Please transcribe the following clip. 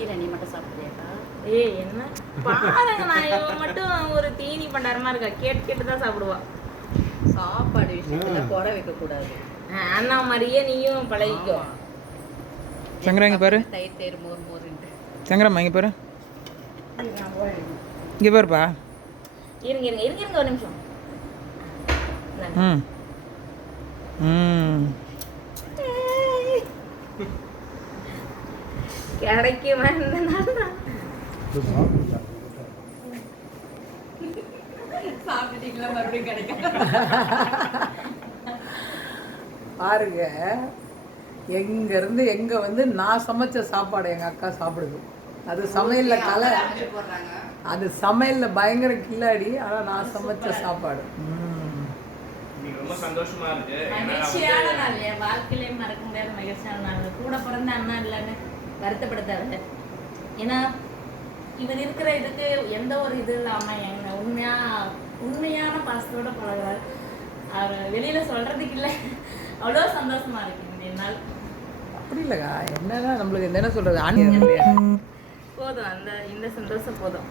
ஈரணி மட்டும் சாப்பிடுறியாக்கா? ஏய் என்ன பாருங்க, நான் இவன் மட்டும் ஒரு தீனி பண்டாரமா இருக்கா, கேட்டு தான் சாப்பிடுவா. சாப்பாடு விஷயத்துல குறை வைக்க கூடாது. அண்ணா மாதிரியே நீயும் பழகிக்கோ. சங்கரா இங்கே பாரு. தயிர் தயிர் மோர் மோர்ன்ட்டு. சங்கரம்மா இங்கே பாரு. இங்கே பாருப்பா. இருங்க ஒரு நிமிஷம். ம் ம் கிடைக்க வேண்டாம். சாப்பிட்டீங்களா? மறுபடியும் கிடைக்கும் பாருங்க, எங்கேருந்து எங்கே வந்து நான் சமைச்ச சாப்பாடு எங்கள் அக்கா சாப்பிடுது. அது சமையலில் கலை, அது சமையலில் பயங்கர கில்லாடி. ஆனால் நான் சமைச்ச சாப்பாடு ரொம்ப சந்தோஷமா இருக்கு. மகிழ்ச்சியான நாள், என் வாழ்க்கையிலே மறக்க முடியாத மகிழ்ச்சியான நாள். கூட பிறந்த அண்ணா இல்லைன்னு வருத்தப்பட தேவை. ஏன்னா இவர் இருக்கிற இதுக்கு எந்த ஒரு இது இல்லாமல் எங்க உண்மையான பாசத்தோட பழகுறாரு. அவர் வெளியில சொல்றதுக்கு இல்லை, அவ்வளோ சந்தோஷமா இருக்கு இந்த நாள். அப்படி இல்லைக்கா, என்னன்னா நம்மளுக்கு என்ன சொல்றது, ஆன்மீகம் இல்லையா? போதும், இந்த சந்தோஷம் போதும்.